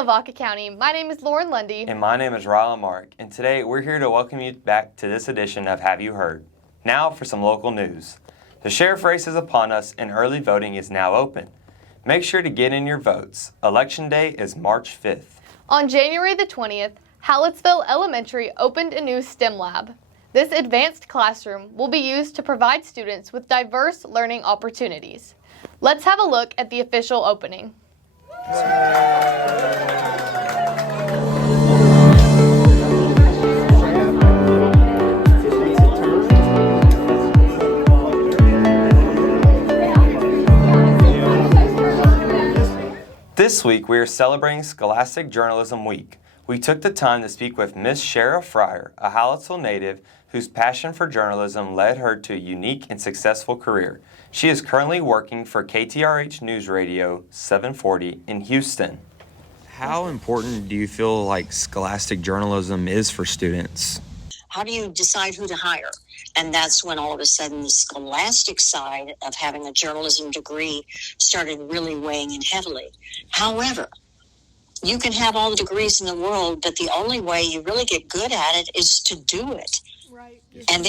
Lavaca County. My name is Lauren Lundy. And my name is Ryla Mark, and today we're here to welcome you back to this edition of Have You Heard? Now for some local news. The sheriff race is upon us and early voting is now open. Make sure to get in your votes. Election day is March 5th. On January the 20th, Hallettsville Elementary opened a new STEM lab. This advanced classroom will be used to provide students with diverse learning opportunities. Let's have a look at the official opening. This week we are celebrating Scholastic Journalism Week. We took the time to speak with Miss Shara Fryer, a Hallettsville native whose passion for journalism led her to a unique and successful career. She is currently working for KTRH News Radio 740 in Houston. How important do you feel like scholastic journalism is for students? How do you decide who to hire? And that's when all of a sudden the scholastic side of having a journalism degree started really weighing in heavily. However, you can have all the degrees in the world, but the only way you really get good at it is to do it. Right. And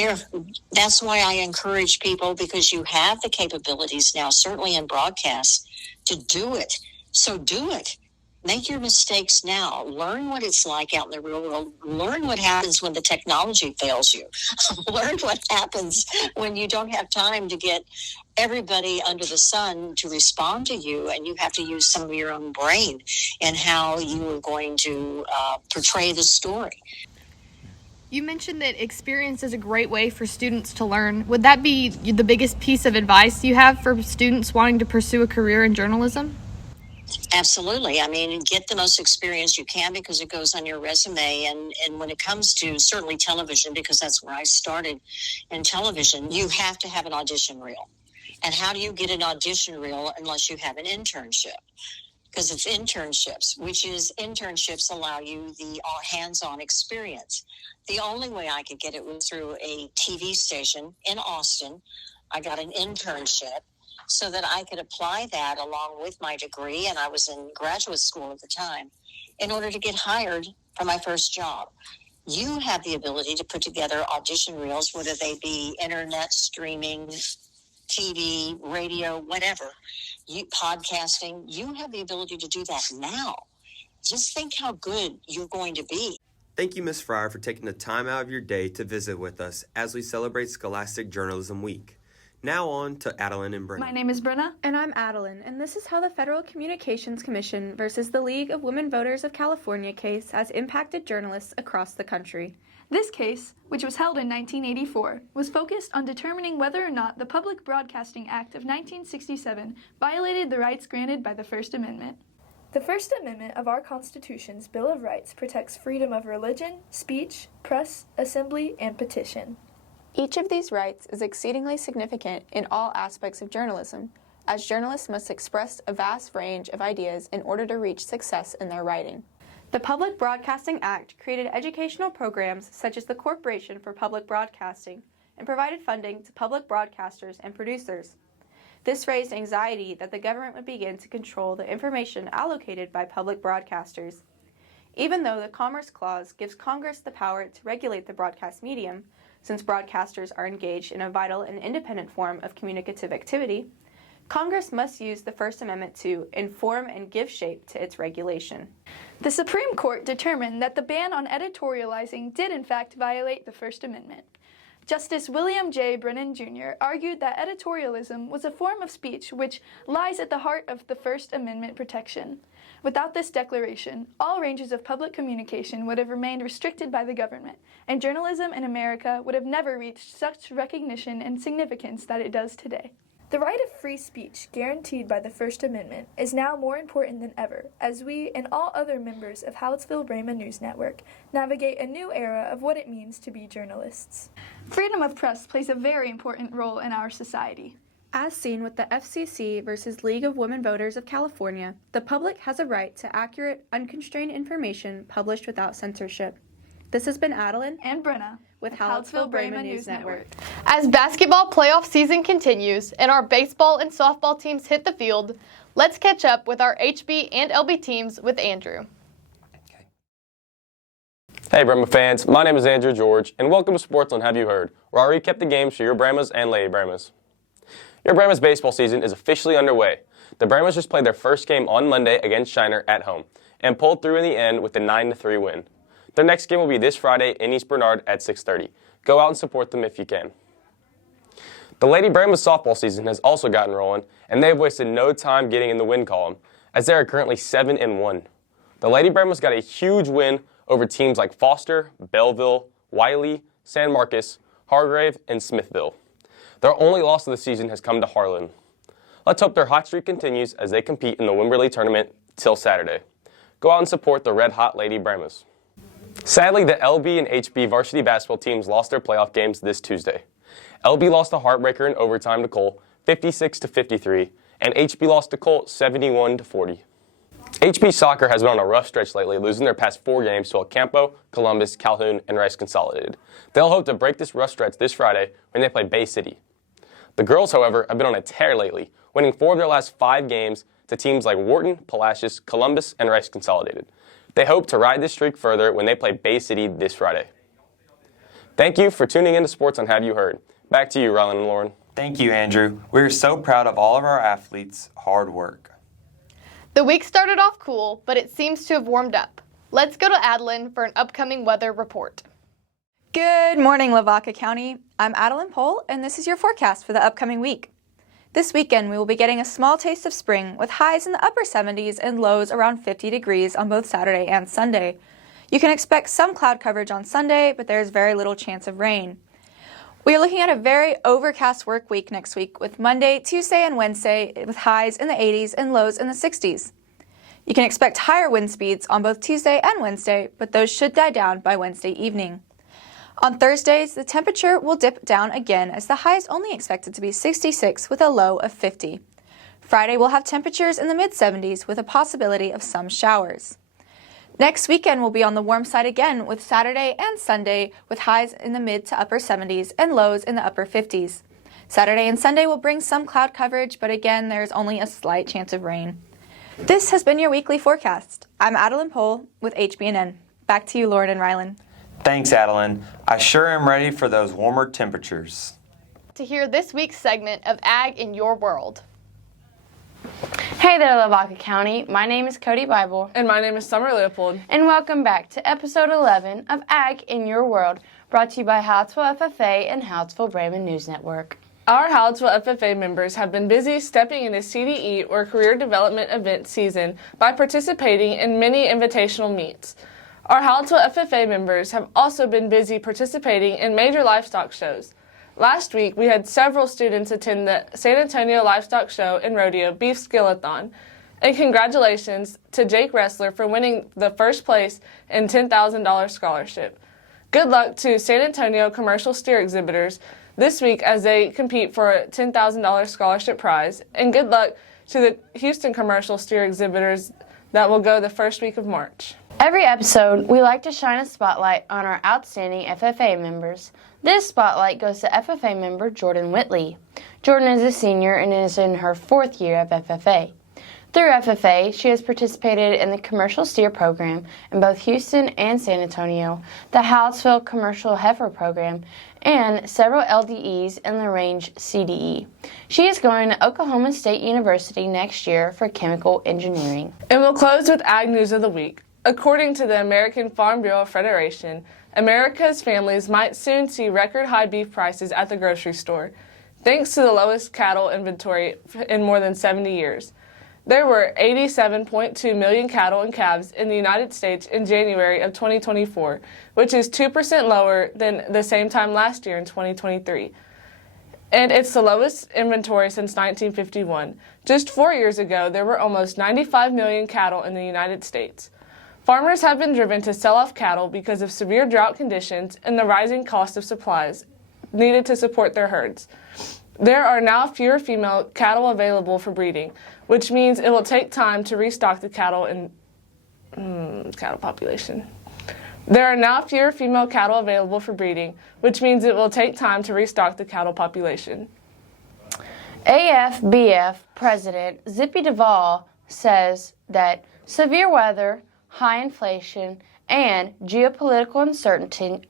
that's why I encourage people, because you have the capabilities now, certainly in broadcast, to do it. So do it. Make your mistakes now. Learn what it's like out in the real world. Learn what happens when the technology fails you. Learn what happens when you don't have time to get everybody under the sun to respond to you, and you have to use some of your own brain in how you are going to portray the story. You mentioned that experience is a great way for students to learn. Would that be the biggest piece of advice you have for students wanting to pursue a career in journalism? Absolutely. I mean, get the most experience you can because it goes on your resume. And when it comes to certainly television, because that's where I started in television, you have to have an audition reel. And how do you get an audition reel unless you have an internship? Because it's internships, internships allow you the hands-on experience. The only way I could get it was through a TV station in Austin. I got an internship so that I could apply that along with my degree, and I was in graduate school at the time, in order to get hired for my first job. You have the ability to put together audition reels, whether they be internet streaming, TV, radio, whatever, podcasting. You have the ability to do that now. Just think how good you're going to be. Thank you, Ms. Fryer, for taking the time out of your day to visit with us as we celebrate Scholastic Journalism Week. Now on to Adeline and Brenna. My name is Brenna. And I'm Adeline, and this is how the Federal Communications Commission versus the League of Women Voters of California case has impacted journalists across the country. This case, which was held in 1984, was focused on determining whether or not the Public Broadcasting Act of 1967 violated the rights granted by the First Amendment. The First Amendment of our Constitution's Bill of Rights protects freedom of religion, speech, press, assembly, and petition. Each of these rights is exceedingly significant in all aspects of journalism, as journalists must express a vast range of ideas in order to reach success in their writing. The Public Broadcasting Act created educational programs such as the Corporation for Public Broadcasting and provided funding to public broadcasters and producers. This raised anxiety that the government would begin to control the information allocated by public broadcasters. Even though the Commerce Clause gives Congress the power to regulate the broadcast medium, since broadcasters are engaged in a vital and independent form of communicative activity, Congress must use the First Amendment to inform and give shape to its regulation. The Supreme Court determined that the ban on editorializing did in fact violate the First Amendment. Justice William J. Brennan Jr. argued that editorialism was a form of speech which lies at the heart of the First Amendment protection. Without this declaration, all ranges of public communication would have remained restricted by the government, and journalism in America would have never reached such recognition and significance that it does today. The right of free speech guaranteed by the First Amendment is now more important than ever as we and all other members of Hallettsville-Brahma News Network navigate a new era of what it means to be journalists. Freedom of press plays a very important role in our society. As seen with the FCC versus League of Women Voters of California, the public has a right to accurate, unconstrained information published without censorship. This has been Adeline and Brenna with Hallettsville-Brahma News Network. As basketball playoff season continues and our baseball and softball teams hit the field, let's catch up with our HB and LB teams with Andrew. Hey Brahma fans, my name is Andrew George, and welcome to Sports on Have You Heard, where I recap the games for your Brahmas and Lady Brahmas. Your Brahmas baseball season is officially underway. The Brahmas just played their first game on Monday against Shiner at home, and pulled through in the end with a 9-3 win. Their next game will be this Friday in East Bernard at 6:30. Go out and support them if you can. The Lady Brahmas softball season has also gotten rolling, and they have wasted no time getting in the win column, as they are currently 7-1. The Lady Brahmas got a huge win over teams like Foster, Belleville, Wiley, San Marcos, Hargrave, and Smithville. Their only loss of the season has come to Harlan. Let's hope their hot streak continues as they compete in the Wimberley tournament till Saturday. Go out and support the red-hot Lady Brahmas. Sadly, the LB and HB varsity basketball teams lost their playoff games this Tuesday. LB lost a heartbreaker in overtime to Cole, 56-53, and HB lost to Colt, 71-40. HB soccer has been on a rough stretch lately, losing their past 4 games to El Campo, Columbus, Calhoun, and Rice Consolidated. They'll hope to break this rough stretch this Friday when they play Bay City. The girls, however, have been on a tear lately, winning 4 of their last 5 games to teams like Wharton, Palacios, Columbus, and Rice Consolidated. They hope to ride this streak further when they play Bay City this Friday. Thank you for tuning in to Sports on Have You Heard. Back to you, Rylan and Lauren. Thank you, Andrew. We are so proud of all of our athletes' hard work. The week started off cool, but it seems to have warmed up. Let's go to Adeline for an upcoming weather report. Good morning, Lavaca County. I'm Adeline Pohl, and this is your forecast for the upcoming week. This weekend, we will be getting a small taste of spring with highs in the upper 70s and lows around 50 degrees on both Saturday and Sunday. You can expect some cloud coverage on Sunday, but there is very little chance of rain. We are looking at a very overcast work week next week with Monday, Tuesday, and Wednesday with highs in the 80s and lows in the 60s. You can expect higher wind speeds on both Tuesday and Wednesday, but those should die down by Wednesday evening. On Thursdays, the temperature will dip down again as the high is only expected to be 66 with a low of 50. Friday will have temperatures in the mid-70s with a possibility of some showers. Next weekend will be on the warm side again with Saturday and Sunday with highs in the mid to upper 70s and lows in the upper 50s. Saturday and Sunday will bring some cloud coverage, but again, there is only a slight chance of rain. This has been your weekly forecast. I'm Adeline Pohl with HBNN. Back to you, Lauren and Rylan. Thanks, Adeline. I sure am ready for those warmer temperatures. To hear this week's segment of Ag in Your World. Hey there, Lavaca County. My name is Cody Bible. And my name is Summer Leopold. And welcome back to episode 11 of Ag in Your World, brought to you by Hallettsville FFA and Hallettsville Bremen News Network. Our Hallettsville FFA members have been busy stepping into CDE or Career Development Event season by participating in many invitational meets. Our Hallettsville FFA members have also been busy participating in major livestock shows. Last week, we had several students attend the San Antonio Livestock Show and Rodeo Beef Skillathon. And congratulations to Jake Ressler for winning the first place and $10,000 scholarship. Good luck to San Antonio commercial steer exhibitors this week as they compete for a $10,000 scholarship prize. And good luck to the Houston commercial steer exhibitors that will go the first week of March. Every episode, we like to shine a spotlight on our outstanding FFA members. This spotlight goes to FFA member Jordan Whitley. Jordan is a senior and is in her 4th year of FFA. Through FFA, she has participated in the commercial steer program in both Houston and San Antonio, the Hallettsville Commercial Heifer Program, and several LDEs in the range CDE. She is going to Oklahoma State University next year for chemical engineering. And we'll close with Ag News of the Week. According to the American Farm Bureau Federation, America's families might soon see record high beef prices at the grocery store, thanks to the lowest cattle inventory in more than 70 years. There were 87.2 million cattle and calves in the United States in January of 2024, which is 2% lower than the same time last year in 2023. And it's the lowest inventory since 1951. Just 4 years ago, there were almost 95 million cattle in the United States. Farmers have been driven to sell off cattle because of severe drought conditions and the rising cost of supplies needed to support their herds. There are now fewer female cattle available for breeding, which means it will take time to restock the cattle population. There are now fewer female cattle available for breeding, which means it will take time to restock the cattle population. AFBF President Zippy Duvall says that severe weather, high inflation, and geopolitical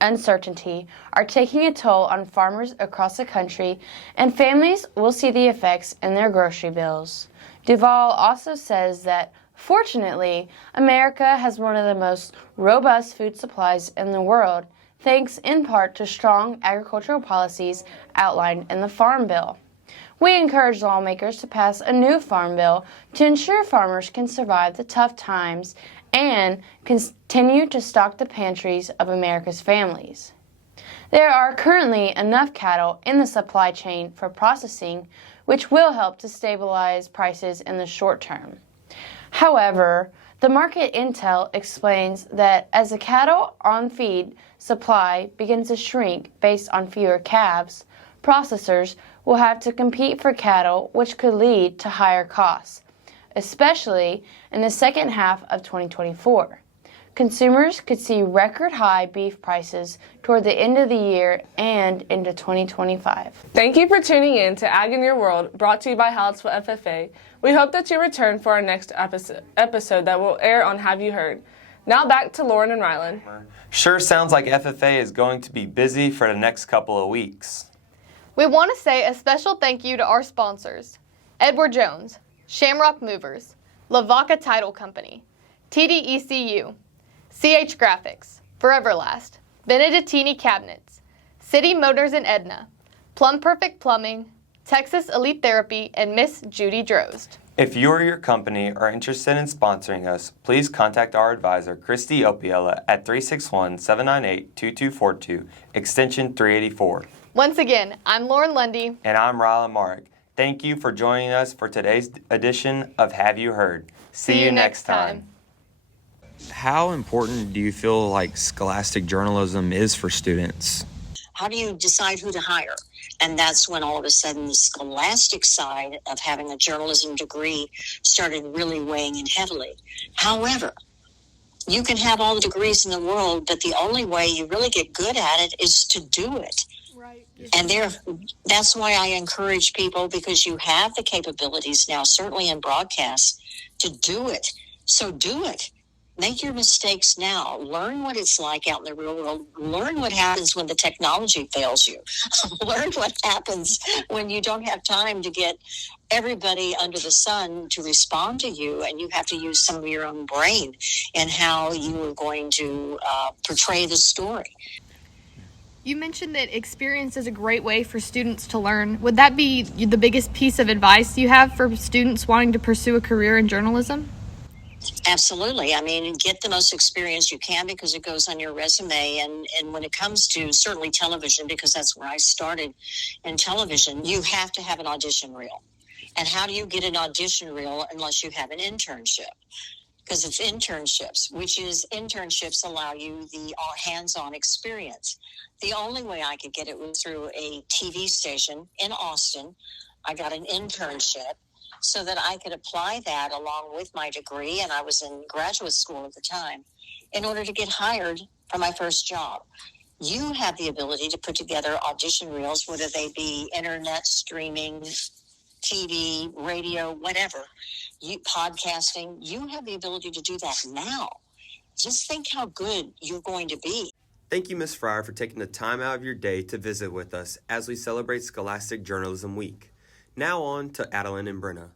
uncertainty are taking a toll on farmers across the country, and families will see the effects in their grocery bills. Duvall also says that, fortunately, America has one of the most robust food supplies in the world, thanks in part to strong agricultural policies outlined in the Farm Bill. We encourage lawmakers to pass a new Farm Bill to ensure farmers can survive the tough times and continue to stock the pantries of America's families. There are currently enough cattle in the supply chain for processing, which will help to stabilize prices in the short term. However, the market intel explains that as the cattle on feed supply begins to shrink based on fewer calves, processors will have to compete for cattle, which could lead to higher costs, especially in the second half of 2024. Consumers could see record high beef prices toward the end of the year and into 2025. Thank you for tuning in to Ag in Your World, brought to you by Hallettsville FFA. We hope that you return for our next episode that will air on Have You Heard. Now back to Lauren and Rylan. Sure sounds like FFA is going to be busy for the next couple of weeks. We want to say a special thank you to our sponsors: Edward Jones, Shamrock Movers, Lavaca Title Company, TDECU, CH Graphics, Foreverlast, Benedettini Cabinets, City Motors and Edna, Plum Perfect Plumbing, Texas Elite Therapy, and Miss Judy Drozd. If you or your company are interested in sponsoring us, please contact our advisor, Christy Opiella, at 361-798-2242, extension 384. Once again, I'm Lauren Lundy. And I'm Rylan Marek. Thank you for joining us for today's edition of Have You Heard? See you next time. How important do you feel like scholastic journalism is for students? How do you decide who to hire? And that's when all of a sudden the scholastic side of having a journalism degree started really weighing in heavily. However, you can have all the degrees in the world, but the only way you really get good at it is to do it. Right. And that's why I encourage people, because you have the capabilities now, certainly in broadcast, to do it. So do it. Make your mistakes now. Learn what it's like out in the real world. Learn what happens when the technology fails you. Learn what happens when you don't have time to get everybody under the sun to respond to you, and you have to use some of your own brain in how you are going to portray the story. You mentioned that experience is a great way for students to learn. Would that be the biggest piece of advice you have for students wanting to pursue a career in journalism? Absolutely. I mean, get the most experience you can, because it goes on your resume. And when it comes to certainly television, because that's where I started in television, you have to have an audition reel. And how do you get an audition reel unless you have an internship? Because it's internships, internships allow you the hands-on experience. The only way I could get it was through a TV station in Austin. I got an internship so that I could apply that along with my degree, and I was in graduate school at the time, in order to get hired for my first job. You have the ability to put together audition reels, whether they be internet streaming, TV, radio, whatever, podcasting. You have the ability to do that now. Just think how good you're going to be. Thank you, Ms. Fryer, for taking the time out of your day to visit with us as we celebrate Scholastic Journalism Week. Now on to Adeline and Brenna.